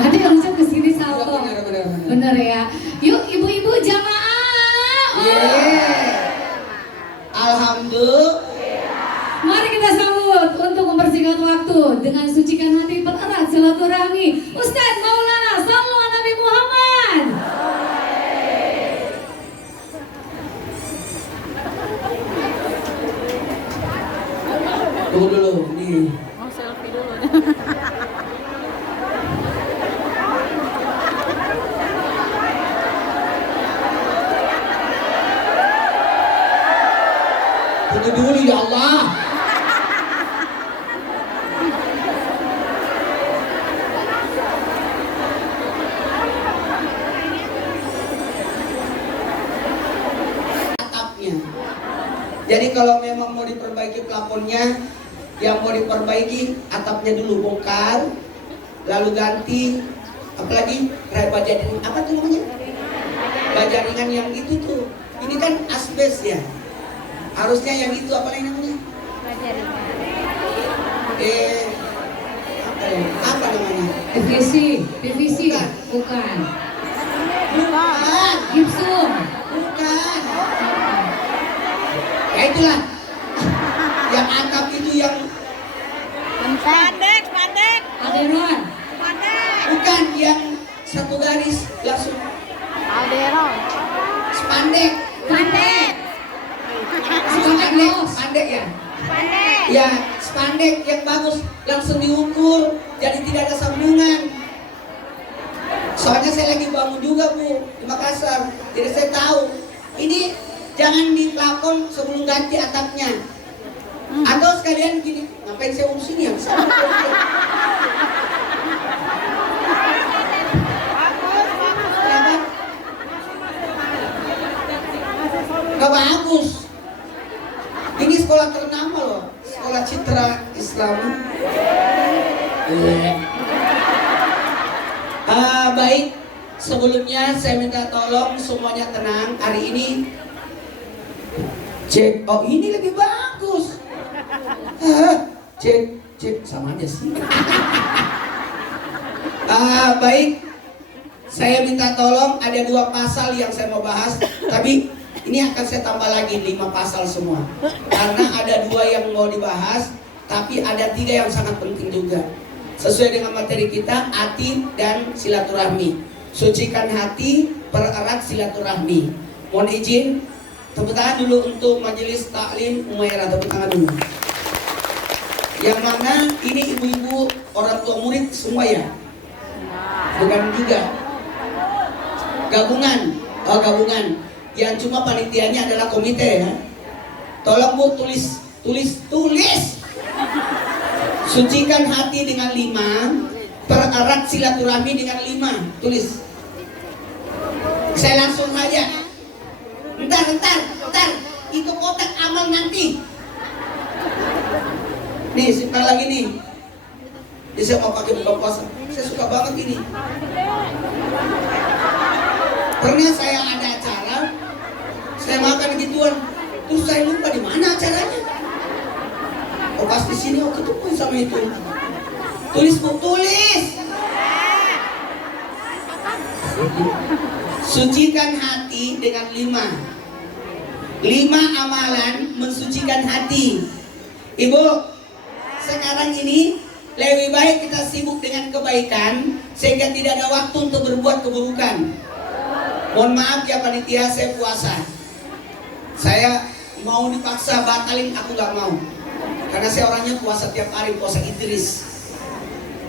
Nanti yang ucap kesini Iya, salto. benar. Bener ya. Yuk ibu-ibu jamaah. Alhamdulillah. Mari kita sambut untuk mempersingkat waktu dengan sucikan hati pererat silaturahmi Ustadz Maulana Sallu ala Nabi Muhammad. Tunggu dulu nih. Mau selfie dulu. Tunggu dulu ya Allah. Atapnya. Jadi kalau memang mau diperbaiki plafonnya, yang mau diperbaiki atapnya dulu bongkar, lalu ganti, apalagi baja ringan, apa tuh namanya? Baja ringan yang itu tuh. Ini kan asbes ya. Harusnya yang itu apa lagi namanya? Apa namanya? PVC, PVC, bukan. Bukan, Gipsum. bukan. Ya itulah. Yang atap itu yang Pandek. Aderon. bukan yang satu garis langsung Alderon. spandek. Pandek. Spandek, spandek ya. Ya, spandek yang bagus langsung diukur, jadi tidak ada sambungan. Soalnya saya lagi bangun juga Bu di Makassar, jadi saya tahu ini jangan di plafon sebelum ganti atapnya. Atau sekalian gini, ngapain saya urus ini ya? Gak bagus. Ini sekolah ternama loh, sekolah Citra Islam. Baik, sebelumnya saya minta tolong semuanya tenang. Hari ini cek, oh ini lebih bagus. Cek sama aja sih. Baik, saya minta tolong ada 2 pasal yang saya mau bahas, tapi ini akan saya tambah lagi 5 pasal semua. Karena ada 2 yang mau dibahas, tapi ada 3 yang sangat penting juga. Sesuai dengan materi kita, hati dan silaturahmi. Sucikan hati, pererat silaturahmi. Mohon izin, tepuk tangan dulu untuk Majelis Taklim Umairah, tepuk tangan dulu. Yang mana ini ibu-ibu orang tua murid semua ya? Bukan juga. Gabungan. Oh gabungan. Yang cuma panitianya adalah komite ya. Tolong Bu tulis. Sucikan hati dengan 5, pererat silaturahmi dengan 5. Tulis. Saya langsung saja. Bentar. Itu kotak amal nanti. Nih, simpan lagi nih. Ini saya mau pakai buka puasa. Saya suka banget ini. Pernah saya ada acara, saya makan gituan, terus saya lupa di mana acaranya. Oh pas di sini, oh ketemu sama itu. Tulis Bu, tulis. Sucikan hati dengan 5 amalan mensucikan hati. Ibu, sekarang ini lebih baik kita sibuk dengan kebaikan sehingga tidak ada waktu untuk berbuat keburukan. Mohon maaf ya panitia, saya puasa. Saya mau dipaksa batalin, aku gak mau. Karena saya orangnya puasa tiap hari, puasa Idris.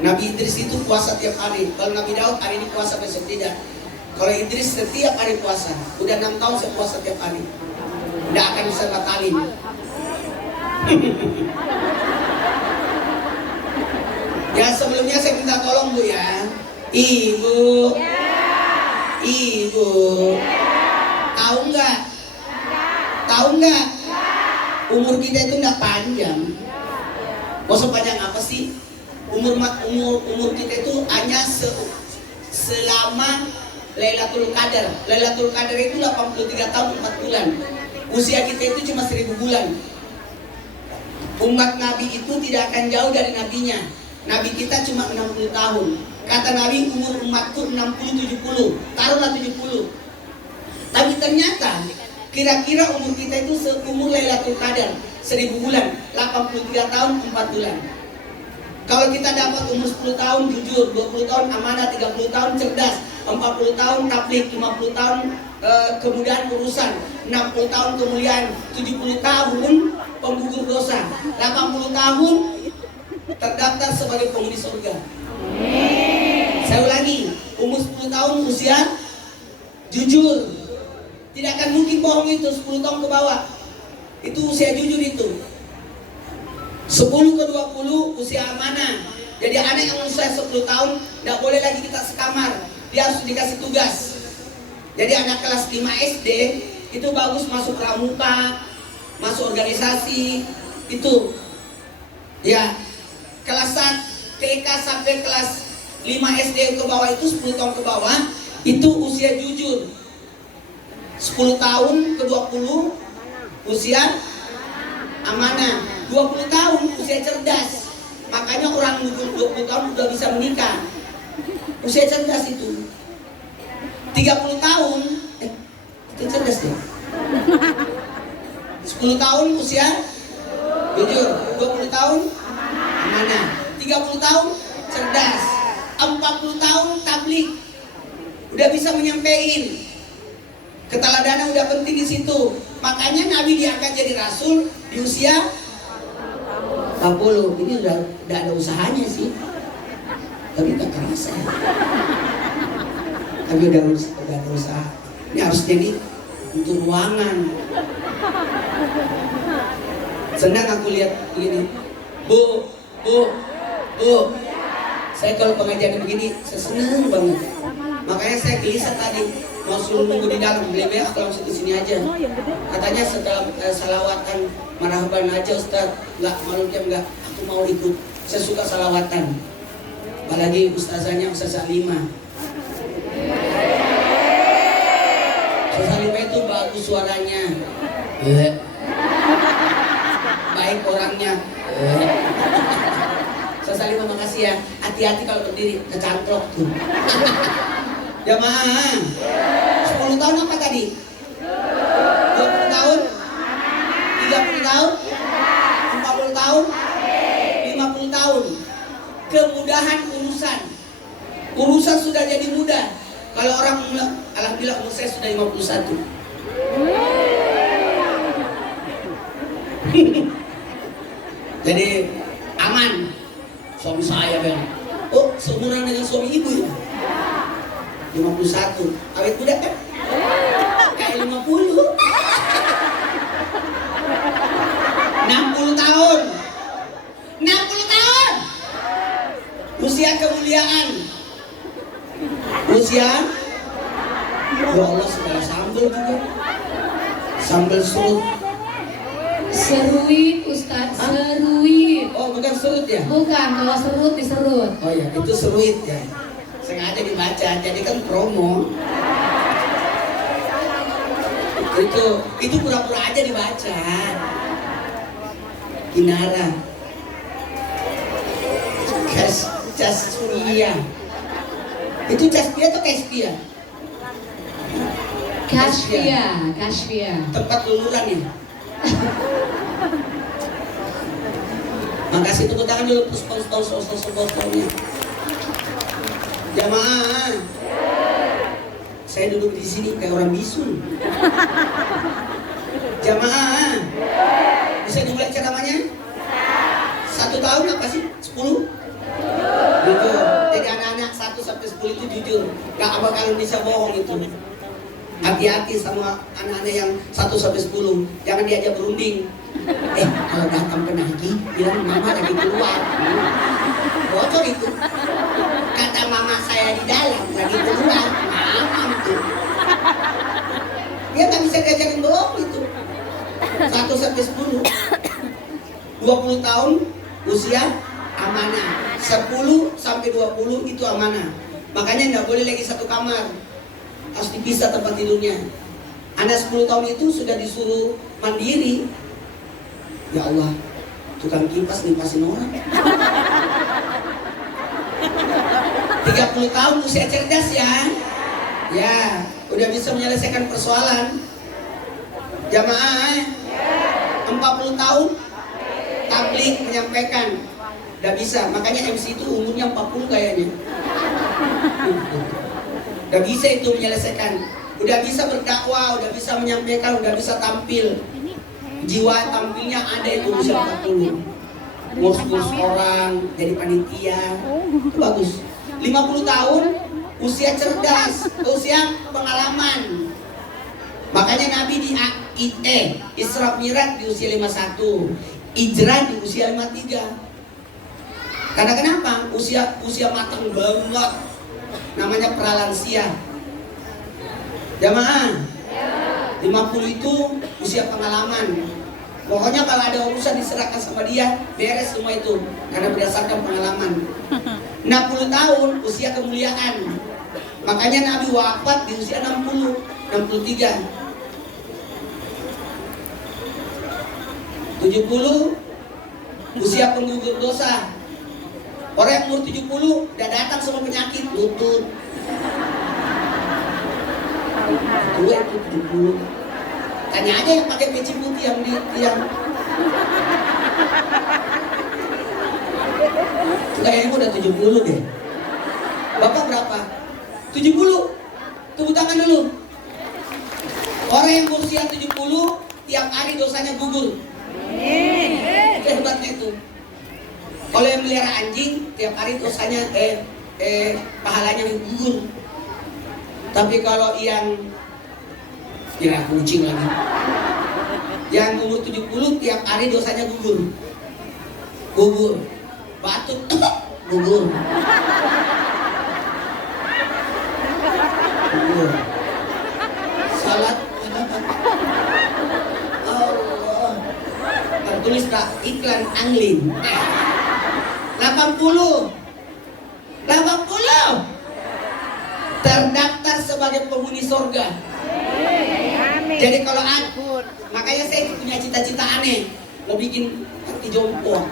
Nabi Idris itu puasa tiap hari. Kalau Nabi Daud hari ini puasa, besok tidak. Kalau Idris setiap hari puasa. Udah 6 tahun saya puasa tiap hari. Tidak akan bisa batalin. Ya sebelumnya saya minta tolong Bu ya. Ibu. Tahu nggak? Umur kita itu nggak panjang. Mau sepanjang apa sih? Umur kita itu hanya selama Lailatul Qadar. Lailatul Qadar itu 83 tahun 4 bulan. Usia kita itu cuma 1000 bulan. Umat Nabi itu tidak akan jauh dari nabinya. Nabi kita cuma 60 tahun. Kata Nabi umur umatku 60-70, taruhlah 70. Tapi ternyata kira-kira umur kita itu seumur Lailatul Qadar 1000 bulan, 83 tahun 4 bulan. Kalau kita dapat umur 10 tahun jujur, 20 tahun amanah, 30 tahun cerdas, 40 tahun tabligh, 50 tahun kemudahan urusan, 60 tahun kemuliaan, 70 tahun penggugur dosa, 80 tahun terdaftar sebagai penghuni surga. Saya ulangi, umur 10 tahun usia jujur. Tidak akan mungkin bohong itu, 10 tahun ke bawah. Itu usia jujur itu. 10 ke 20 usia amanah. Jadi anak yang usia 10 tahun tidak boleh lagi kita sekamar. Dia harus dikasih tugas. Jadi anak kelas 5 SD itu bagus masuk pramuka, masuk organisasi, itu. Ya, kelas TK sampai kelas 5 SD ke bawah itu 10 tahun ke bawah itu usia jujur. 10 tahun ke 20 usia amanah. 20 tahun usia cerdas. Makanya orang 20 tahun udah bisa menikah. Usia cerdas itu. 30 tahun itu cerdas deh. 10 tahun usia jujur. 20 tahun amanah. 30 tahun cerdas. 40 tahun tabligh. Udah bisa menyampaikan. Keteladanan udah penting di situ. Makanya Nabi diangkat jadi rasul di usia 40. Ini udah ada usahanya sih. Tapi tak kerasa. Tapi udah ada usaha. Ini harus jadi untuk ruangan. Senang aku lihat begini. Bu. Saya kalau pengajian begini, saya senang banget. Makanya saya gelisah tadi. Mau suruh nunggu di dalam, lebih baik aku langsung ke sini aja. Katanya setelah salawatan marhaban aja Ustaz. Enggak, malunya enggak. Aku mau ikut. Saya suka salawatan. Apalagi ustazanya Ustazah Lima. Ustazah Lima itu bagus suaranya. Baik orangnya. Ustazah Lima makasih ya. Hati-hati kalau berdiri, kecantrok tuh. Jamaah 10 tahun apa tadi? 20 tahun? 30 tahun? 40 tahun? 50 tahun? Kemudahan urusan. Urusan sudah jadi mudah. Kalau orang alhamdulillah umur saya sudah 51. Jadi aman. Suami saya Ben. Oh, seumuran dengan suami ibu ya? 51. Awet muda kan? Kayak 50. 60 tahun. 60 tahun. Usia kemuliaan. Usia. Ya Allah, segala sambal juga. Sambal serut. Seruit Ustaz, seruit. Oh, bukan serut ya? Bukan, kalau serut diserut. Oh ya, itu seruit ya. Sengaja dibaca, jadi kan promo. Itu pura-pura aja dibaca. Kinara. Caspia. Itu Caspia atau Caspia? Kashfia. Tempat luluran ya. Makasih tepuk tangan dulu sponsor-sponsornya. Jamaah, saya duduk di sini kayak orang bisul. Jamaah, bisa dimulai ceramahnya? 1 tahun apa sih? 10? Jujur. Jadi anak-anak 1 sampai 10 itu jujur. Gak bakal bisa bohong itu. Hati-hati sama anak-anak yang 1 sampai 10. Jangan diajak berunding. Kalau datang penagih, bilang mama lagi keluar. Bocor itu. Kata mama saya di dalam lagi keluar. Mama itu. Dia nggak bisa diajarin bohong itu. 1 sampai 10. 20 tahun usia amanah. 10 sampai 20 itu amanah. Makanya nggak boleh lagi satu kamar. Harus dipisah tempat tidurnya. Anak 10 tahun itu sudah disuruh mandiri. Ya Allah, tukang kipas nipasin orang. 30 tahun usia cerdas ya. Ya, udah bisa menyelesaikan persoalan. Jamaah 40 tahun tablik menyampaikan. Udah bisa, makanya MC itu umurnya 40 kayaknya. Udah bisa itu menyelesaikan. Udah bisa berdakwah, udah bisa menyampaikan, udah bisa tampil. Jiwa tampilnya ada itu usia 40. Ngurus orang, jadi panitia. Itu bagus. 50 tahun usia cerdas, usia pengalaman. Makanya Nabi di Isra Mi'raj di usia 51, Hijrah di usia 53. Karena kenapa? Usia matang banget. Namanya pralansia. Jamaah 50 itu usia pengalaman. Pokoknya kalau ada urusan diserahkan sama dia, beres semua itu. Karena berdasarkan pengalaman. 60 tahun usia kemuliaan. Makanya Nabi wafat di usia 60, 63. 70 usia penggugur dosa. Orang yang umur 70 udah datang sama penyakit lutut. Tua itu 70. Tanya aja yang pakai peci putih yang di tiang. Kayaknya udah 70 deh. Bapak berapa? 70. Tepuk tangan dulu. Orang yang berusia 70 tiap hari dosanya gugur. Hebatnya itu. Kalau yang melihara anjing tiap hari dosanya pahalanya gugur. Tapi kalau yang kira kucing lagi, yang umur 70 tiap hari dosanya gugur. Gugur. Batuk gugur. Gugur. Salat Allah. Tertulis tak iklan Anglin. 80 terdaftar sebagai penghuni surga. Jadi kalau makanya saya punya cita-cita aneh, mau bikin hati jompo.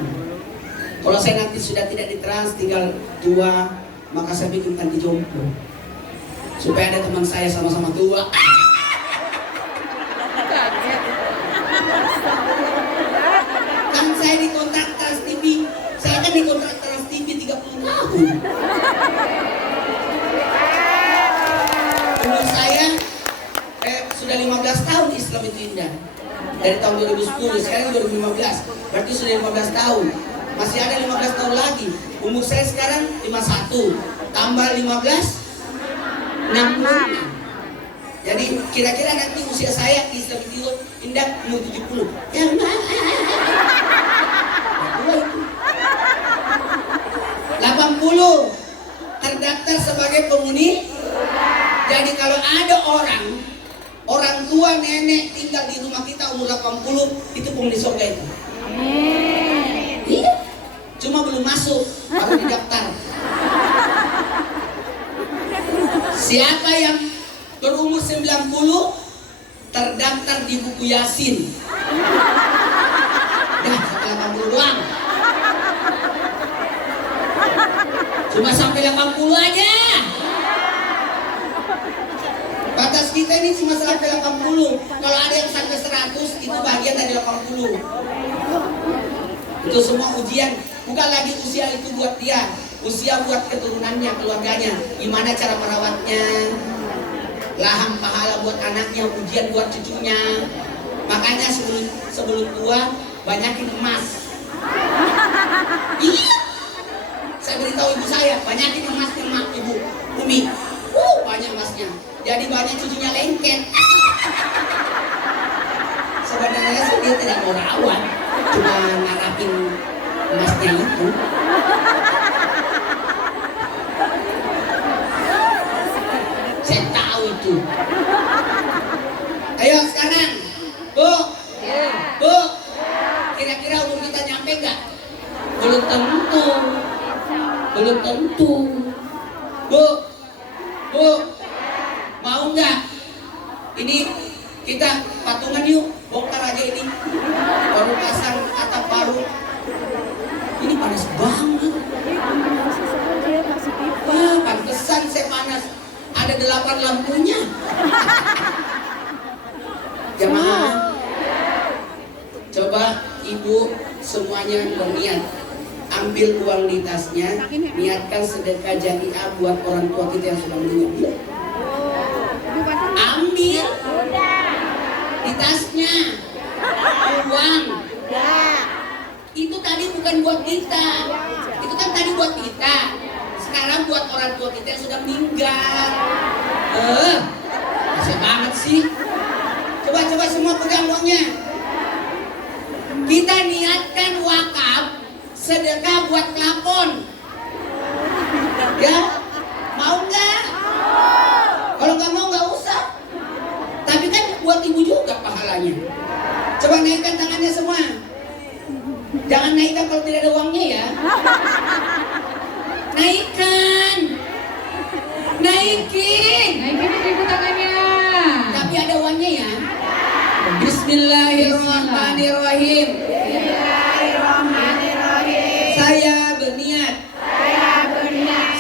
Kalau saya nanti sudah tidak di trans, tinggal tua, maka saya bikin hati jompo. Supaya ada teman saya sama-sama tua. Kan saya dikontrak Trans TV, saya kan dikontrak Trans TV 30 tahun. Umur saya sudah 15 tahun Islam itu indah. Dari tahun 2010, sekarang 2015. Berarti sudah 15 tahun. Masih ada 15 tahun lagi. Umur saya sekarang 51. Tambah 15, 66. Jadi kira-kira nanti usia saya di Islam itu indah umur 70. Ya maaf. 80 terdaftar sebagai penghuni. Jadi kalau ada orang tua nenek tinggal di rumah kita umur 80, itu penghuni surga itu. Iya. Cuma belum masuk, baru didaftar. Siapa yang berumur 90 terdaftar di buku Yasin. Dah, 80 doang. Cuma sampai 80 aja. Batas kita ini cuma sampai 80. Kalau ada yang sampai 100, itu bagian dari 80. Itu semua ujian. Bukan lagi usia itu buat dia, usia buat keturunannya, keluarganya. Gimana cara merawatnya, laham pahala buat anaknya, ujian buat cucunya. Makanya sebelum tua banyakin emas. Iya. Saya beritahu ibu saya, banyakin emasnya ibu Umi. Banyak emasnya. Jadi banyak cucunya lengket. Sebenarnya sih dia tidak mau rawat, cuma ngarapin emasnya itu. Saya tahu itu. Ayo sekarang, Bu. Bu. Kira-kira umur kita nyampe nggak? Belum tentu. Belum tentu. Bu. Bu. Mau nggak? Ini kita patungan yuk, bongkar aja ini. Baru pasang atap baru. Ini panas banget. kapan lampunya? Jamaah, coba ibu semuanya berniat, ambil uang di tasnya, niatkan sedekah jariah buat orang tua kita yang sudah meninggal. Ambil di tasnya uang. Itu tadi bukan buat kita, itu kan tadi buat kita. Sekarang buat orang tua kita yang sudah meninggal. Kasih banget sih. Coba semua pegang uangnya. Kita niatkan wakaf sedekah buat plafon. Ya, mau nggak? Kalau nggak mau nggak usah. Tapi kan buat ibu juga pahalanya. Coba naikkan tangannya semua. Jangan naikkan kalau tidak ada uangnya ya. Naikkan. Naikin ibu tangannya. tapi ada uangnya ya. Bismillahirrahmanirrahim. Saya berniat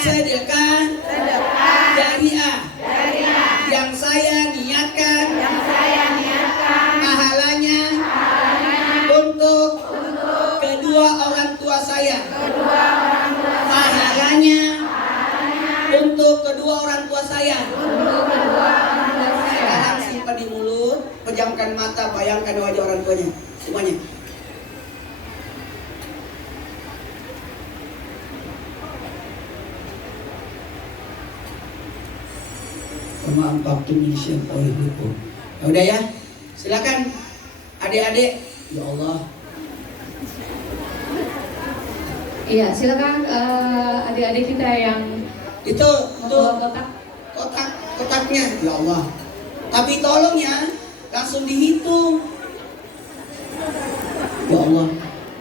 sedekah jariah yang saya niatkan pahalanya untuk kedua orang tua saya. Pahalanya untuk kedua orang tua saya. Sekarang simpan di mulut, pejamkan mata, bayangkan wajah orang tuanya semuanya. Udah ya, silakan adik-adik. Ya Allah. Iya, silakan adik-adik kita yang Itu membawa kotak. kotaknya. Ya Allah. Tapi tolong ya, langsung dihitung. Ya Allah,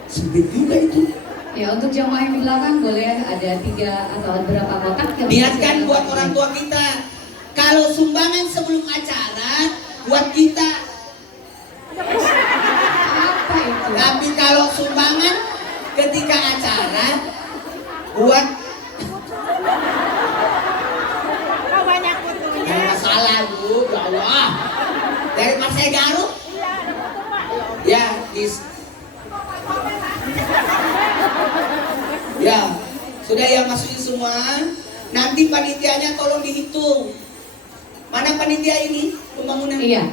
sempit juga itu. Ya, untuk jamaah yang di belakang boleh ada 3 atau berapa kotak yang Niatkan buat orang tua kita. Kalau sumbangan sebelum acara buat kita. Apa itu? Tapi kalau sumbangan ketika acara buat Jangan masalah Bu, ya Allah. Dari Partai Garut. Ya, ya, sudah ya masukin semua. Nanti panitianya tolong dihitung. Mana panitia ini pembangunan? Iya.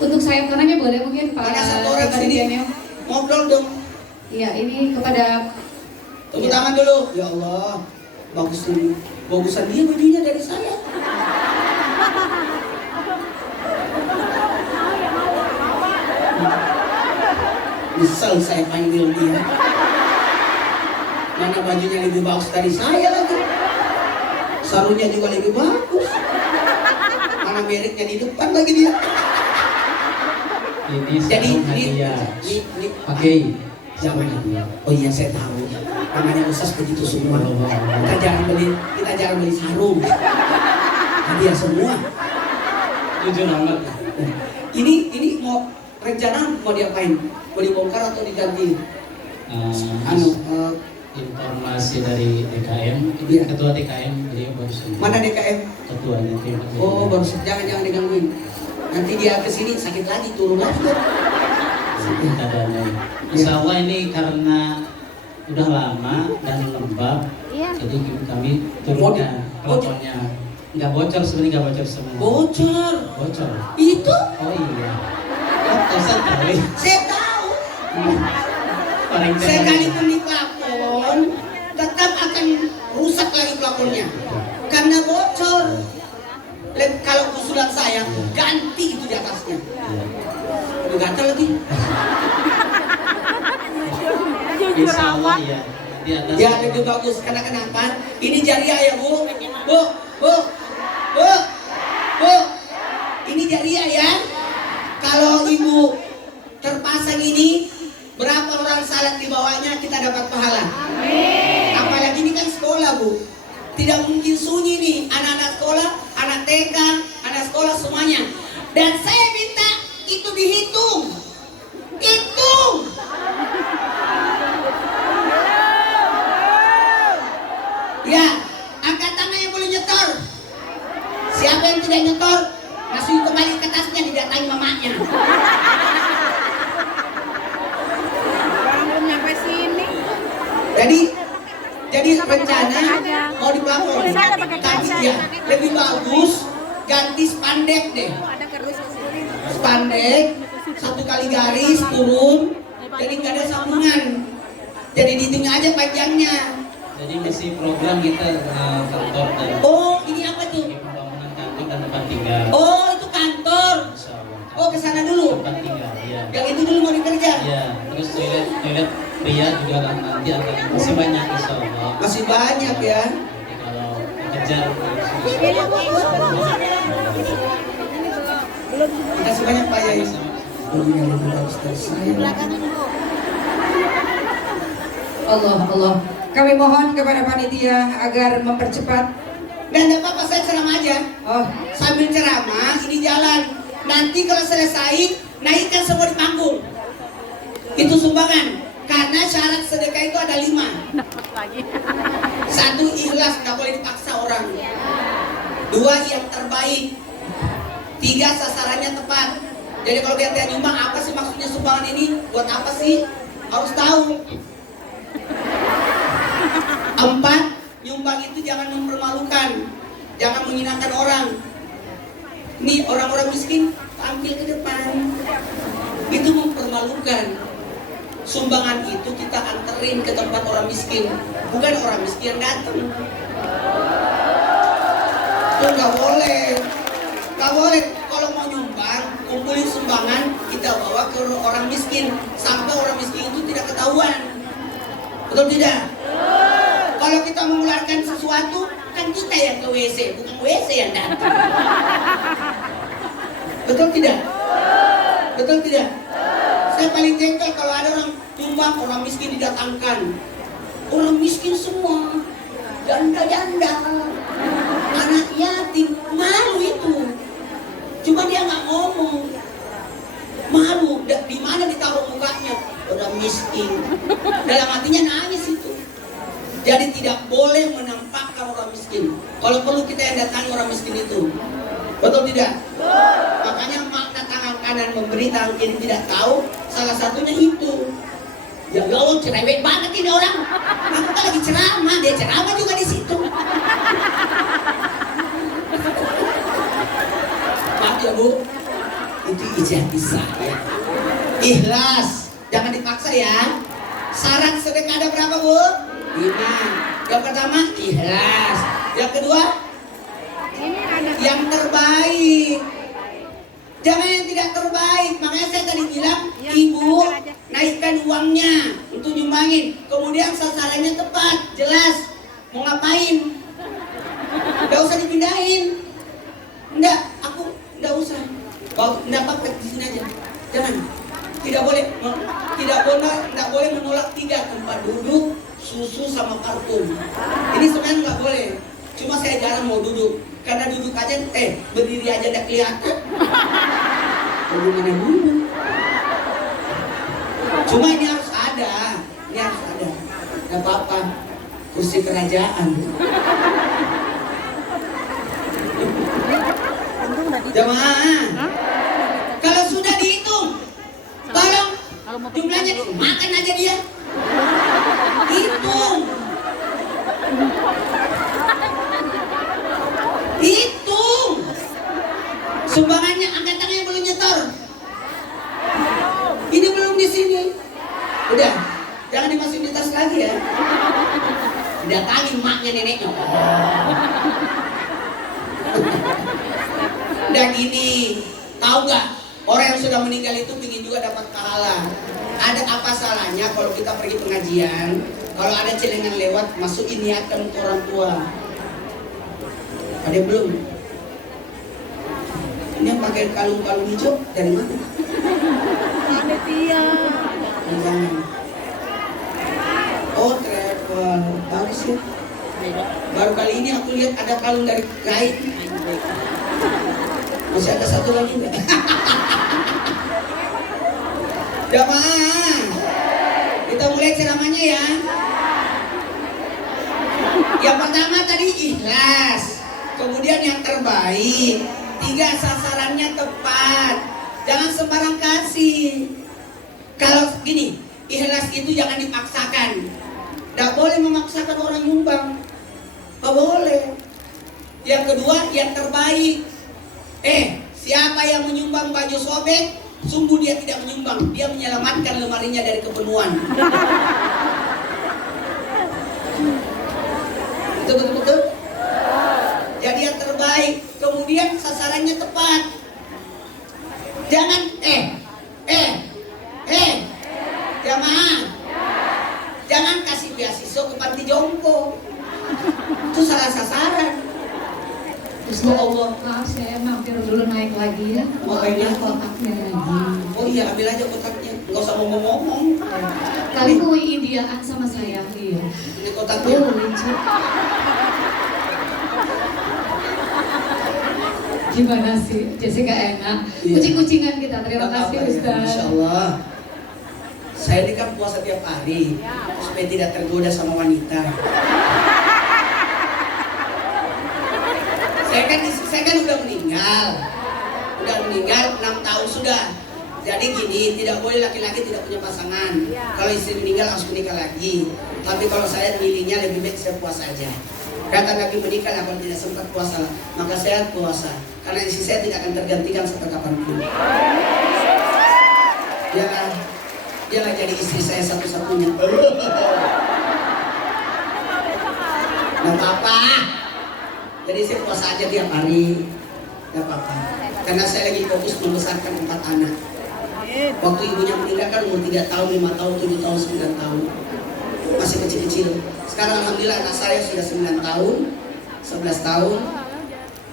Untuk sayap kanannya boleh mungkin Pak. Ada satu orang sini. panitianya. Ngobrol dong. Iya, ini kepada Tepuk tangan dulu. Ya Allah, bagus ini. Bagusan dia bajunya dari saya. Misal saya panggil dia. Mana bajunya lebih bagus dari saya lagi. Sarungnya juga lebih bagus. Mana mereknya di depan lagi dia. Ini Jadi sarung hadiah. ini Pakai. Jangan. Oh iya saya tahu. Namanya Ustaz begitu semua. Kita jarang beli sarung. Hadiah semua. Jujur amat. Ini mau rencana mau diapain? Mau dibongkar atau diganti? Informasi dari DKM, Iya. Ketua DKM beliau baru saja. Mana DKM? Ketuanya terima kasih. Oh baru jangan digangguin. Nanti dia kesini sakit lagi turun lagi. Keadaannya. Insya Allah ini karena udah lama dan lembab, jadi kami turunkan plafonnya. Nggak bocor sebenarnya, nggak bocor semua. Bocor. Bocor. Itu? Oh iya. Oh, Ustaz tahu. Saya tahu. Paling Sekalipun di plafon, tetap akan rusak lagi plafonnya karena bocor. Kalau usulan saya ganti itu di atasnya. Udah gatal lagi. Insya Allah ya. Di atas. Ya lebih bagus karena kenapa? Ini jariah ya Bu. Bu. Ini jariah ya. Kalau ibu terpasang ini, berapa orang salat di bawahnya kita dapat pahala. Amin. Apalagi ini kan sekolah Bu. Tidak mungkin sunyi nih anak-anak sekolah, anak TK, anak sekolah semuanya. Dan saya minta itu dihitung. Hitung. Ya, angkat tangan yang boleh nyetor. tidak nyetor, masih kembali ke tasnya didatangi mamanya. Belum nyampe sini. Jadi rencana mau dibangun, tapi ya lebih bagus ganti spandek deh. Ada kardus di sini. Spandek 1 kali garis turun, jadi nggak ada sambungan. Jadi di tengah aja panjangnya. Jadi misi program kita kantor dan Oh, ini apa tuh? pembangunan kantor dan tempat tinggal. Oh, itu kantor. Insya Allah. Oh, ke sana dulu. Tempat tinggal, ya. Yang itu dulu mau dikerja. Ya, terus toilet pria juga kan nanti akan masih banyak insya Allah. Masih banyak ya. Nanti kalau dikejar Makasih banyak Pak Yai. Allah. Kami mohon kepada panitia agar mempercepat. Dan tidak apa-apa, saya ceramah aja. Oh, Sambil ceramah, ini jalan. Nanti kalau selesai, naikkan semua di panggung. Itu sumbangan. Karena syarat sedekah itu ada 5. Dapat lagi. 1, ikhlas, nggak boleh dipaksa orang. 2, yang terbaik. 3, sasarannya tepat. Jadi kalau dia nyumbang, apa sih maksudnya sumbangan ini? Buat apa sih? Harus tahu. 4, nyumbang itu jangan mempermalukan, jangan menghinakan orang. Nih orang-orang miskin tampil ke depan, itu mempermalukan. Sumbangan itu kita anterin ke tempat orang miskin, bukan orang miskin yang datang. Itu nggak boleh. Kalau mau nyumbang, kumpulin sumbangan, kita bawa ke orang miskin sampai orang miskin itu tidak ketahuan. Betul tidak? Kalau kita mengeluarkan sesuatu, kan kita yang ke WC, bukan WC yang datang. Betul tidak? Betul tidak? Saya paling jengkel kalau ada orang nyumbang, orang miskin didatangkan. Orang miskin semua, janda-janda, anak yatim, malu itu. Cuma dia nggak ngomong, malu. Di mana ditaruh mukanya? Orang miskin. Dalam hatinya nangis itu. Jadi tidak boleh menampakkan orang miskin. Kalau perlu kita yang datangi orang miskin itu. Betul tidak? Makanya makna tangan kanan memberi, tangan kiri tidak tahu. Salah satunya itu. Ya Allah, cerewet banget ini orang. Aku kan lagi ceramah, dia ceramah juga di situ. Maaf ya Bu, itu ijazah saya. Ikhlas, jangan dipaksa ya. Syarat sedekah ada berapa Bu? 5. Yang pertama ikhlas. Yang kedua yang terbaik. Jangan yang tidak terbaik. Makanya saya tadi bilang ibu naikkan uangnya untuk nyumbangin. Kemudian sasarannya tepat, jelas. Mau ngapain? Gak usah dipindahin. Enggak, aku enggak usah. Enggak apa-apa, di sini aja. Jangan. Tidak boleh menolak 3 tempat duduk, susu sama parfum. Ini sebenarnya nggak boleh. Cuma saya jarang mau duduk karena duduk aja, berdiri aja udah kelihatan. Bagaimana dulu? Cuma ini harus ada, nggak apa-apa. Kursi kerajaan. Jamaah, kalau sudah dihitung, tolong jumlahnya makan aja dia. Hitung. Sumbangannya, angkat tangan yang belum nyetor. Ini belum di sini. Udah, jangan dimasukin di tas lagi ya. Datangi maknya neneknya. Udah gini, tahu nggak? Orang yang sudah meninggal itu ingin juga dapat pahala. Ada apa salahnya kalau kita pergi pengajian, kalau ada celengan lewat, masukin niatkan untuk orang tua. Ada belum? Ini yang pakai kalung-kalung hijau dari mana? Panitia. Jangan. Oh, travel. Bagus ya. Baru kali ini aku lihat ada kalung dari kain. Masih ada satu lagi enggak? Jamaah, kita mulai ceramahnya ya. Yang pertama tadi ikhlas, Kemudian yang terbaik, 3 sasarannya tepat. Jangan sembarang kasih. Kalau gini, ikhlas itu jangan dipaksakan. Tidak boleh memaksakan orang nyumbang. Tidak boleh. Yang kedua, yang terbaik. Siapa yang menyumbang baju sobek, sungguh dia tidak menyumbang. Dia menyelamatkan lemarinya dari kepenuhan. Betul-betul. Jadi yang terbaik. Kemudian sasarannya tepat. Jangan jamaah. Jangan kasih beasiswa ke panti jompo. Itu salah sasaran. Ustaz, maaf saya mampir dulu naik lagi ya. Mau ambil kotaknya lagi. Oh iya, ambil aja kotaknya. Nggak usah ngomong-ngomong. Kali mau Indiaan sama saya, iya. Ini kotaknya. Lucu. Gimana sih? Jessica enak. Iya. Kucing-kucingan kita. Terima kasih Apa ya? Ustaz. Masya Allah. Saya ini kan puasa tiap hari supaya tidak tergoda sama wanita. Saya kan udah meninggal 6 tahun sudah. Jadi gini, tidak boleh laki-laki tidak punya pasangan. Kalau istri meninggal harus menikah lagi. Tapi kalau saya milihnya lebih baik saya puasa aja. Kata Nabi menikah kalau tidak sempat puasa, maka saya puasa. Karena istri saya tidak akan tergantikan sampai kapanpun. Jangan jadi istri saya satu-satunya. Nggak apa-apa. Jadi saya puasa aja tiap hari. Nggak apa-apa. Karena saya lagi fokus membesarkan 4 anak. Waktu ibunya meninggal kan umur 3 tahun, 5 tahun, 7 tahun, 9 tahun. Masih kecil-kecil. Sekarang alhamdulillah anak saya sudah 9 tahun, 11 tahun,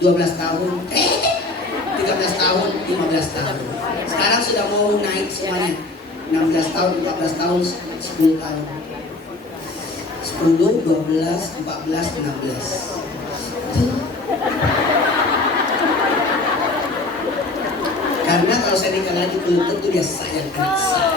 12 tahun, 13 tahun, 15 tahun. Sekarang sudah mau naik semuanya. 16 tahun, 14 tahun, 10 tahun. 10, 12, 14, 16. Karena kalau saya nikah lagi belum tentu dia sayang anak saya.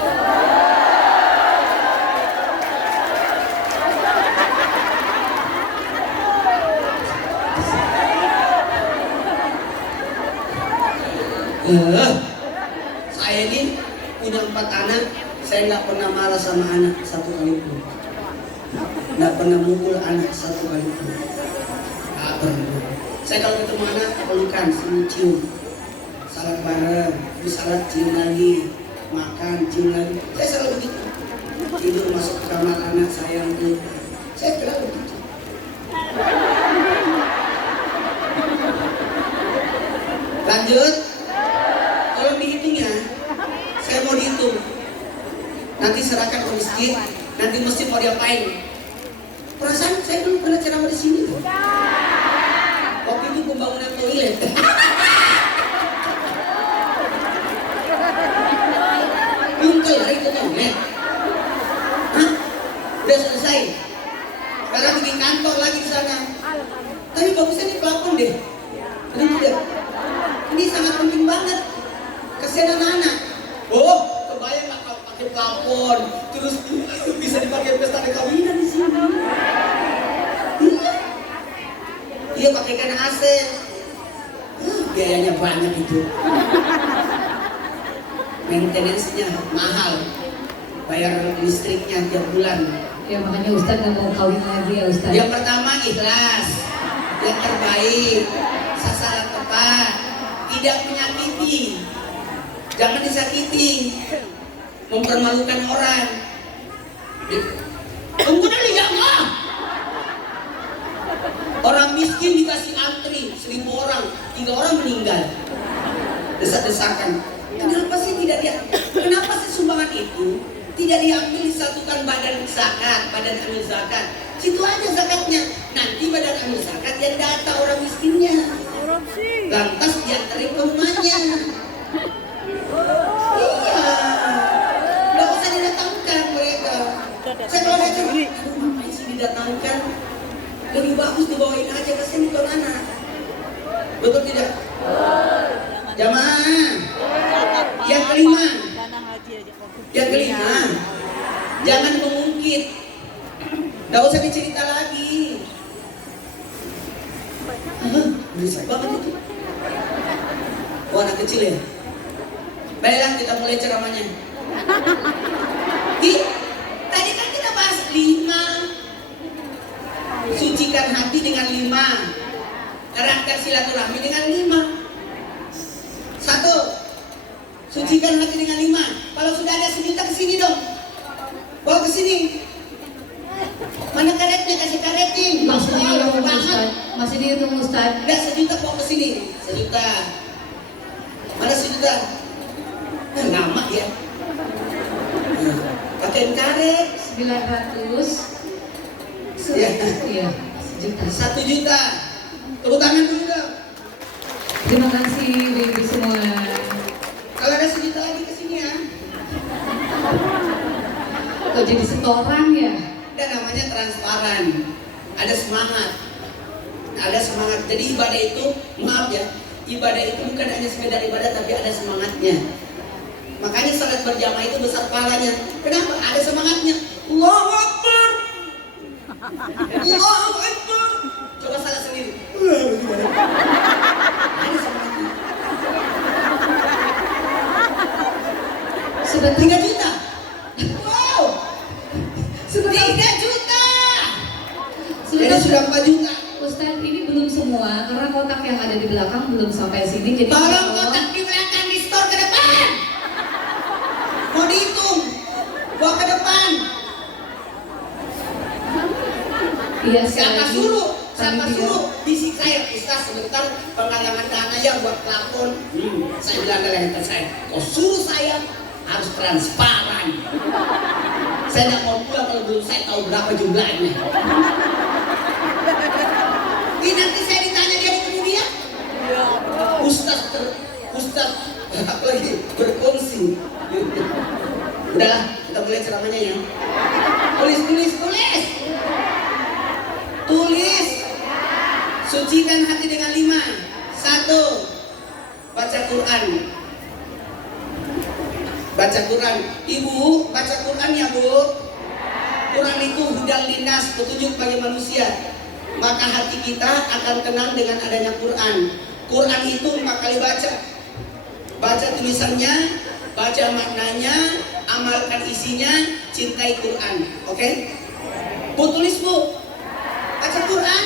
Saya ini punya 4 anak, saya nggak pernah marah sama anak satu kali pun, nggak pernah mukul anak satu kali pun, nggak pernah. Saya kalau ketemu anak pelukan, sini cium, salat bareng, habis salat cium lagi, makan cium lagi. Saya selalu begitu. Tidur masuk ke kamar anak sayang tuh, saya selalu begitu. Lanjut. Kalau dihitungnya, saya mau dihitung. Nanti serahkan ke masjid, nanti masjid mau diapain? Perasaan saya belum pernah ceramah di sini. Waktu itu pembangunan toilet. Belum kelar itu toilet. Hah? Udah selesai. Sekarang bikin kantor lagi di sana. Tapi bagusnya ini pelakon deh. Betul tidak? Ini sangat penting banget. Kasihan anak-anak. Oh, kebayang nggak kalau pakai plafon, terus bisa dipakai pesta kawinan di sini. Iya, pakaikan AC. Biayanya banyak itu. Maintenance-nya mahal. Bayar listriknya tiap bulan. Ya makanya Ustaz nggak mau kawin lagi ya Ustaz. Yang pertama ikhlas, yang terbaik, sasaran tepat, tidak menyakiti. Jangan disakiti, mempermalukan orang. Tunggu dulu ya Allah. Orang miskin dikasih antri 1000 orang, 3 orang meninggal. Desak-desakan. Kenapa sih tidak dia? Kenapa sih sumbangan itu tidak diambil disatukan badan zakat, badan amil zakat? Situ aja zakatnya. Nanti badan amil zakat yang data orang miskinnya. Lantas diantarin ke rumahnya. Iya, nggak usah didatangkan mereka. Saya kalau lihat, aduh ngapain sih didatangkan? Lebih bagus dibawain aja ke sini ke anak. Betul tidak? Jamaah. Yang kelima, jangan mengungkit. Nggak usah dicerita lagi. Berisik banget itu. Oh, anak kecil ya. Baiklah, kita mulai ceramahnya. Tadi kan kita bahas 5. Sucikan hati dengan 5. Eratkan silaturahmi dengan 5. 1. Sucikan hati dengan 5. Kalau sudah ada 1 juta kesini dong. Bawa kesini. Mana karetnya? Kasih karetin. Masih dihitung banget. Ustaz. Masih dihitung Ustaz. Enggak, 1 juta bawa kesini. 1 juta. Mana 1 juta? Lama ya. Pakai karet. 900. Ya. Iya, 1 juta. 1 juta. Tepuk tangan dulu dong. Terima kasih baby semua. Kalau ada 1 juta lagi kesini ya. Kok jadi setoran ya? Dan namanya transparan. Ada semangat. Ada semangat. Jadi ibadah itu, maaf ya, ibadah itu bukan hanya sekedar ibadah tapi ada semangatnya. Makanya salat berjamaah itu besar pahalanya. Kenapa? Ada semangatnya. Allahu Akbar. Allahu Akbar. Coba salat sendiri. Ada semangatnya. Sebentar. 3 juta. Wow. Sebentar. 3 juta. Jadi Sebentar. sudah 4 juta. Ustaz, ini belum semua karena kotak yang ada di belakang belum sampai sini. Jadi Tolong kotak di belakang di store ke depan. Mau dihitung. Bawa ke depan. Iya, Siapa sekali. suruh? Siapa Panitia. suruh? Bisik saya, Ustaz sebentar penggalangan dana ya buat pelakon. Saya bilang ke leher saya, kau suruh saya harus transparan. Saya tidak mau pulang kalau belum saya tahu berapa jumlahnya. Ini nanti saya ditanya dia di kemudian. Ustaz apa lagi berkongsi. Udahlah, kita mulai ceramahnya ya. Tulis. Sucikan hati dengan 5. 1. Baca Quran. Baca Quran. Ibu, baca Quran ya Bu. Quran itu hudal linnas, petunjuk bagi manusia. Maka hati kita akan tenang dengan adanya Quran. Quran itu 5 kali baca. Baca tulisannya, baca maknanya, amalkan isinya, cintai Quran. Oke? Bu, tulis Bu. Baca Quran.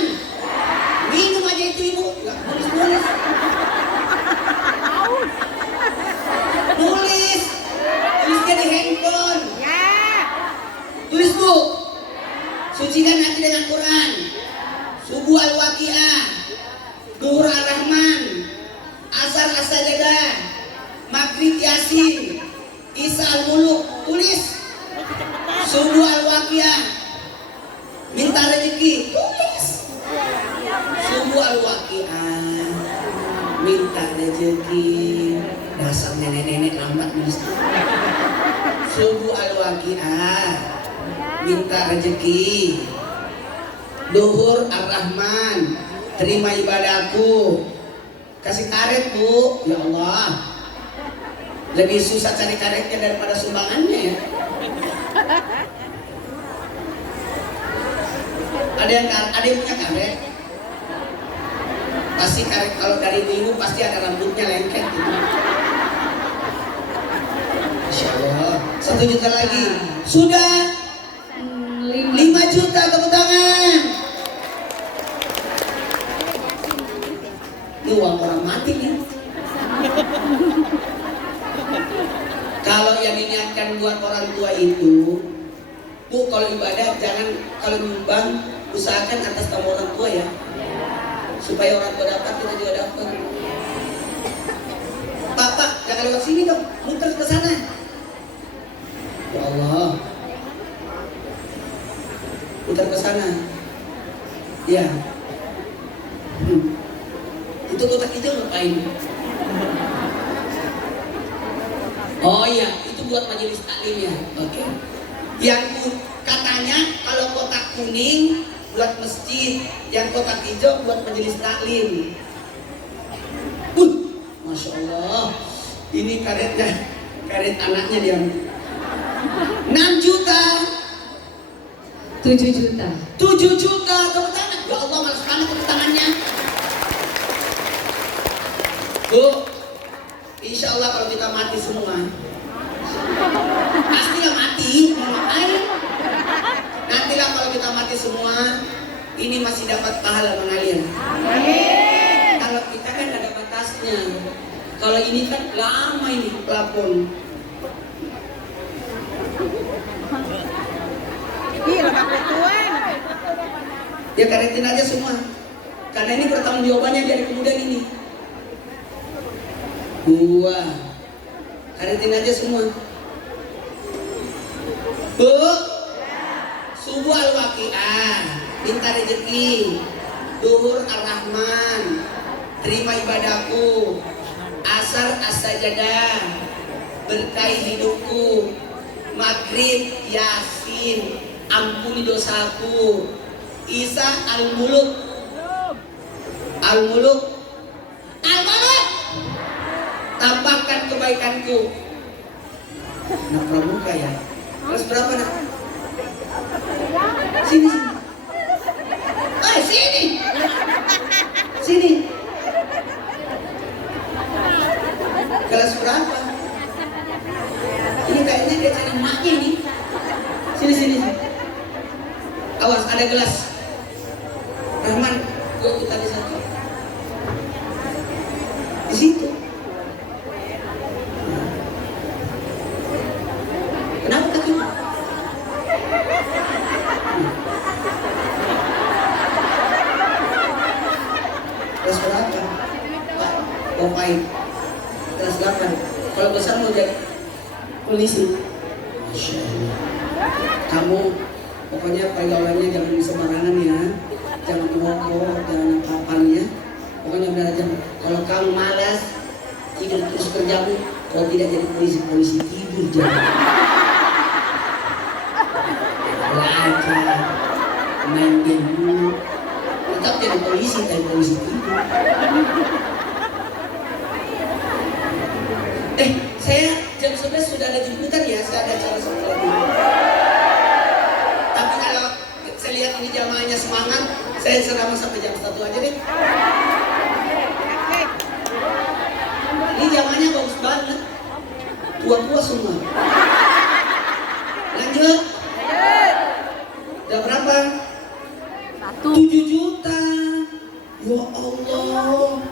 Minum aja itu Ibu. Enggak nulis. Tulis. Tulisnya di handphone. Tulis Bu. Sucikan hati dengan Quran. Subuh Al-Waqiah, Duhur Ar-Rahman, Asar As-Sajadah, Maghrib Yasin, Isya Al-Muluk. Tulis. Subuh Al-Waqiah, minta rezeki. Tulis. Subuh Al-Waqiah, minta rezeki. Dasar nenek-nenek lambat nulis. Subuh Al-Waqiah, minta rezeki. Duhur Ar-Rahman, terima ibadahku. Kasih karet Bu. Ya Allah, lebih susah cari karetnya daripada sumbangannya ya. Ada yang punya karet? Pasti karet kalau dari ibu pasti ada rambutnya lengket gitu. Masya Allah. 1 juta lagi. Sudah 5 juta, tepuk tangan. Ini uang orang mati nih. Kalau yang diniatkan buat orang tua itu, Bu, kalau ibadah jangan, kalau nyumbang usahakan atas nama orang tua ya, supaya orang tua dapat, kita juga dapat. Pak, jangan lewat sini dong, muter ke sana. Ya Allah, muter ke sana. Ya. Itu kotak hijau ngapain? Oh iya, itu buat majelis taklim ya. Oke. Yang katanya kalau kotak kuning buat masjid, yang kotak hijau buat majelis taklim. Masya Allah, ini karetnya, karet anaknya dia. 6 juta. 7 juta. 7 juta, tepuk tangan. Ya Allah, malas banget tepuk tangannya. Bu, insya Allah kalau kita mati semua, pastilah mati, mau ngapain? Nantilah kalau kita mati semua, ini masih dapat pahala mengalir. Kalau kita kan ada batasnya. Kalau ini kan lama ini plafon. Iya, lebih tuan. Ya karetin aja semua. Karena ini pertanggung jawabannya dari kemudian ini. Dua. Karetin aja semua. Bu, subuh al-waqi'ah, minta rezeki. Duhur ar-Rahman, terima ibadahku. Asar as-sajadah, berkahi hidupku. Maghrib Yasin, ampuni dosaku. Isa al-muluk, al-muluk, al-muluk, tambahkan kebaikanku. Nak pramuka ya. Kelas berapa nak? Sini sini. Sini. Sini. Kelas berapa? Ini kayaknya dia cari emaknya ini. Sini sini. Awas ada gelas. Rahman, gue ikut tadi satu. Di situ. Kenapa kaki? Kelas berapa? Pak, Bopai. Kelas 8. Kalau besar mau jadi polisi. Masya Allah. Kamu pokoknya pergaulannya jangan sembarangan ya. Jangan merokok, jangan apa-apanya. Pokoknya benar aja. Kalau kamu malas tidur terus kerjamu, kalau tidak jadi polisi tidur jangan. Belajar, main game dulu. Tetap jadi polisi, tapi polisi tidur. Saya jam 11 sudah ada jemputan ya, saya ada acara sekolah dulu. Tapi kalau saya lihat ini jamaahnya semangat, saya serama sampai jam 1 aja deh. Ini jamaahnya bagus banget, tua-tua semua. Lanjut. Udah berapa? 7 juta. Ya Allah.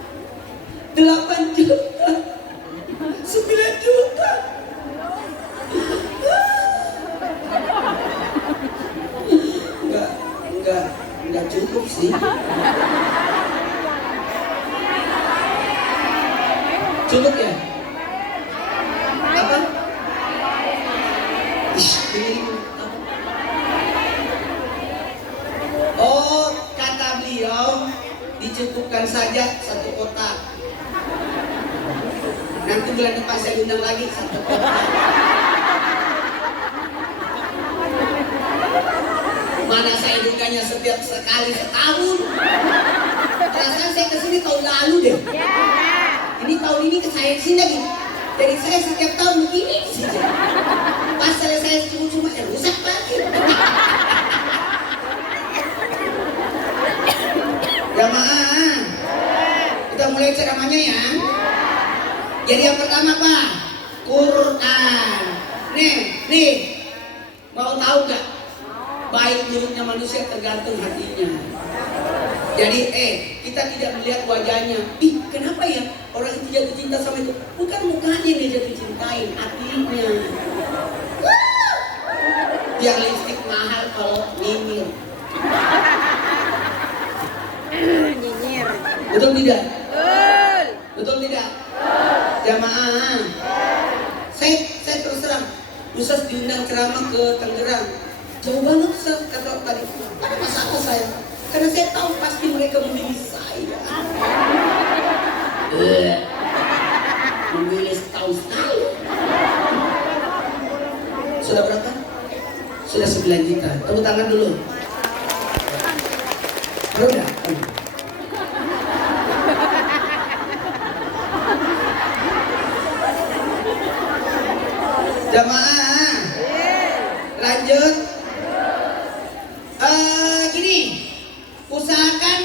8 juta. 9 juta. Enggak cukup sih. Cukup ya? Apa? Ini oh, kata beliau dicukupkan saja 1 kotak. Nanti bulan depan saya undang lagi 1 kotak. Mana saya dukanya setiap sekali setahun. Perasaan saya kesini tahun lalu deh. Ini tahun ini saya kesini lagi. Jadi saya setiap tahun begini saja. Pas saya cuma rusak lagi. Jamaah, kita mulai ceramahnya ya. Jadi yang pertama Pak, Quran. Nih, mau tahu nggak? Baik buruknya manusia tergantung hatinya. Jadi kita tidak melihat wajahnya. Kenapa ya orang itu jatuh cinta sama itu? Bukan mukanya dia jatuh cintain, hatinya. Biar lipstik mahal kalau nyinyir. Nyinyir. Betul tidak? Betul. Betul tidak? Jamaah. Saya terus terang, Ustaz diundang ceramah ke Tangerang. Jauh banget Ustaz, kata tadi. Ada masalah saya. Karena saya tahu pasti mereka memilih saya. Memilih tahu sekali. Sudah berapa? Sudah 9 juta. Tepuk tangan dulu. Udah. Jamaah, lanjut. Gini, usahakan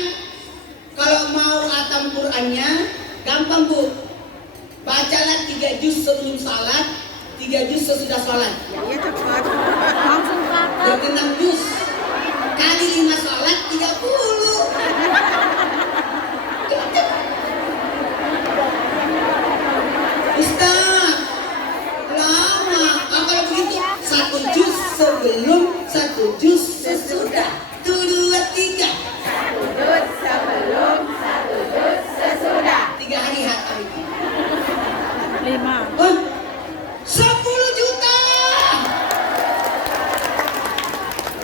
kalau mau khatam Qurannya gampang Bu. bacalah 3 juz sebelum salat, 3 juz sesudah salat. Iya cepat. Langsung kakak. Berarti 6 juz. Kali 5 salat 30. Ustaz, lama. Kalau begitu 1 juz sebelum, 1 juz sesudah. 1, 2, 3. 1 juz sebelum, 1 juz sesudah. 3 hari hari. 5. Oh, 10 juta.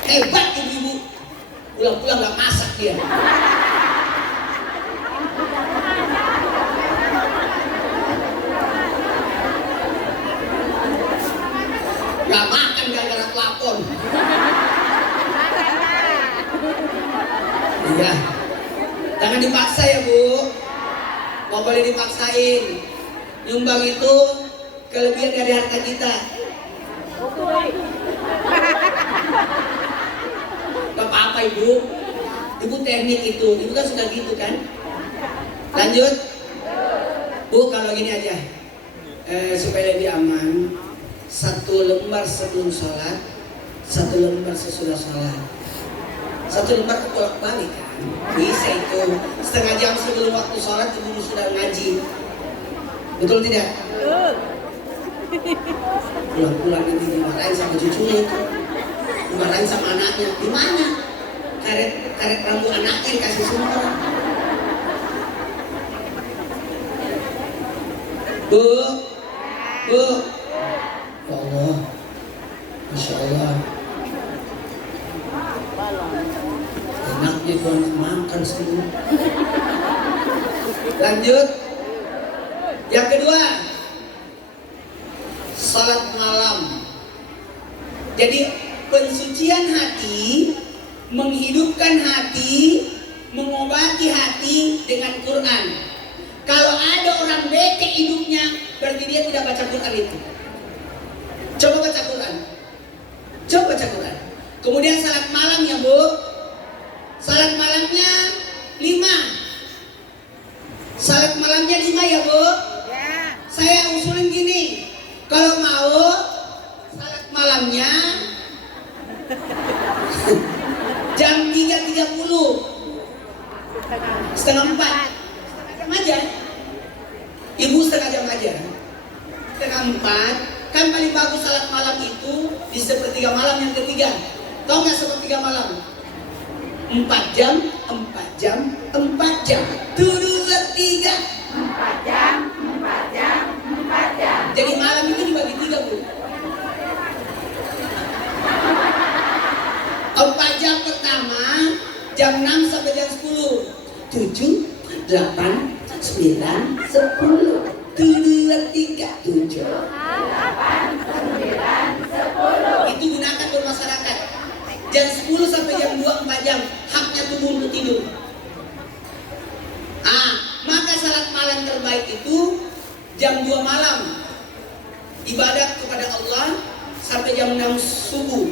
Hebat ibu-ibu. Pulang-pulang gak masak dia. Gak makan gara-gara pelakon. Iya. Jangan dipaksa ya bu. Gak boleh dipaksain. Nyumbang itu kelebihan dari harta kita. Gak apa-apa ibu. Ibu teknik itu. Ibu kan suka gitu kan. Lanjut. Bu kalau gini aja. Supaya lebih aman. 1 lembar sebelum sholat, 1 lembar sesudah sholat. 1 lembar kebolak balik kan. Bisa itu. Setengah jam sebelum waktu sholat ibu sudah ngaji. Betul tidak? Betul. Pulang-pulang nanti dimarahin sama cucunya itu, dimarahin sama anaknya. Di mana? Karet rambut anaknya dikasih semua. Bu, bu, ya Allah, masya Allah. Enaknya tuan makan semua. Lanjut. Yang kedua, salat malam. Jadi pensucian hati, menghidupkan hati, mengobati hati dengan Quran. Kalau ada orang bete hidupnya, berarti dia tidak baca Quran itu. Coba baca Quran. Coba baca Quran. Kemudian salat malam ya bu. Salat malamnya 5. Salat malamnya 5 ya bu. Ya. Saya usulin gini, kalau mau salat malamnya jam 3.30, setengah 4, setengah jam aja. Ibu setengah jam aja, setengah 4. Kan paling bagus salat malam itu di sepertiga malam yang ketiga. Tahu nggak sepertiga malam? 4 jam, 4 jam, 4 jam. 2, 3. 4 jam, 4 jam, 4 jam. Jadi malam itu dibagi 3 bu. 4 jam pertama jam 6 sampai jam 10. 7, 8, 9, 10. 2, 3, 7. 8, 9, 10. Itu gunakan bermasyarakat. Jam 10 sampai jam 2, 4 jam. Haknya tubuh untuk tidur. Maka salat malam terbaik itu jam 2 malam. Ibadat kepada Allah sampai jam 6 subuh.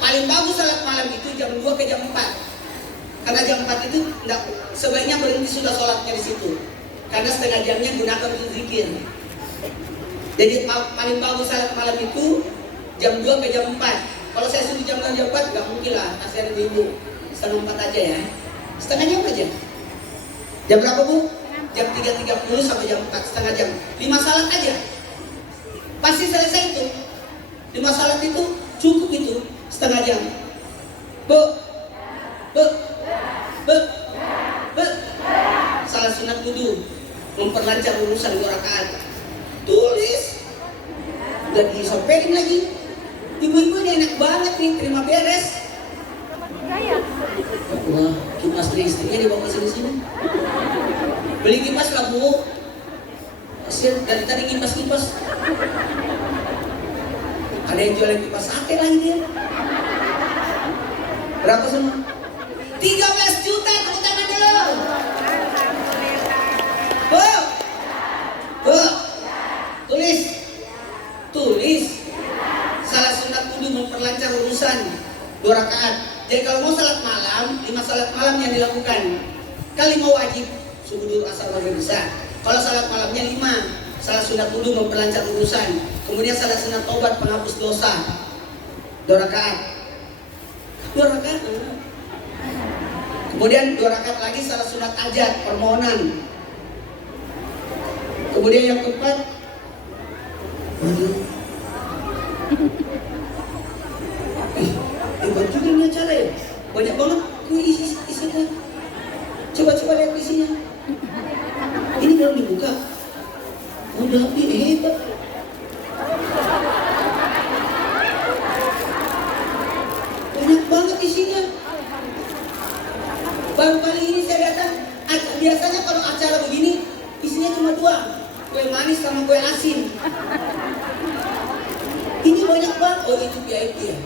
Paling bagus salat malam itu jam 2 ke jam 4. Karena jam 4 itu sebaiknya berhenti sudah sholatnya di situ. Karena setengah jamnya gunakan untuk zikir. Jadi paling bagus salat malam itu jam 2 ke jam 4. Kalau saya suruh jam 6 jam 4 nggak mungkin lah. Kasihan ibu. Setengah 4 aja ya. Setengah jam aja. Jam berapa bu? Jam 3.30 sampai jam 4, setengah jam. 5 salat aja. Pasti selesai itu. 5 salat itu cukup itu, setengah jam. Bu, bu, bu, bu. Salat sunat wudu, memperlancar urusan 2 rakaat. Tulis. Udah disopelin lagi. Ibu-ibu ini enak banget nih, terima beres. Wah, kipas dari istrinya dibawa ke sini-sini. Beli kipas lah bu. Kasian dari tadi kipas-kipas. Ada yang jualan kipas sate lagi dia. Berapa semua? 13 juta, tepuk tangan dulu. Bu, bu, tulis, tulis. Salat sunat wudu memperlancar urusan 2 rakaat. Jadi kalau mau salat malam, 5 salat malam yang dilakukan. Kali mau wajib subuh, duhur, asar, maghrib, isya. Kalau salat malamnya 5, salah sunat wudu memperlancar urusan. Kemudian salah sunat taubat penghapus dosa. 2 rakaat. 2 rakaat. Kemudian 2 rakaat lagi salah sunat hajat permohonan. Kemudian yang keempat, waduh, hebat juga ini acara ya. Banyak banget isinya. Coba lihat isinya. Ini belum dibuka. Udah hebat. Banyak banget isinya. Baru kali ini saya datang. Biasanya kalau acara begini isinya cuma 2, kue manis sama kue asin. Ini banyak banget. Oh itu VIP ya.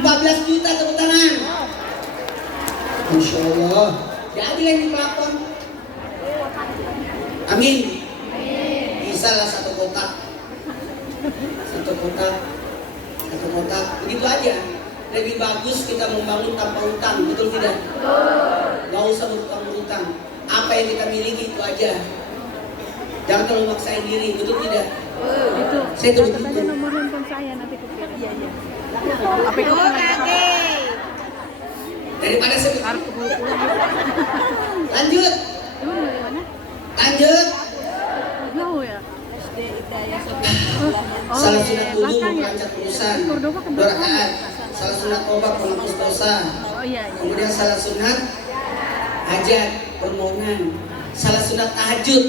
14 juta tepuk tangan. Masya Allah. Jadi yang di pelakon. Amin. Bisa lah 1 kotak. 1 kotak. Begitu aja. Lebih bagus kita membangun tanpa utang, betul tidak? Gak usah berutang. Apa yang kita miliki itu aja. Jangan terlalu maksain diri, betul tidak? Betul. Saya tuh Catat aja begitu. nomor handphone saya nanti kupir. Iya. Apa itu lagi? Daripada saya Harus keburu pulang. lanjut. Emang bagaimana? Lanjut. Jauh ya. SD Hidayah sebelah. Salah sunat wudu memperlancar urusan. 2 rakaat. Salah sunat taubat penghapus dosa. Oh iya. Kemudian salah sunat hajat permohonan. Salah sunat tahajud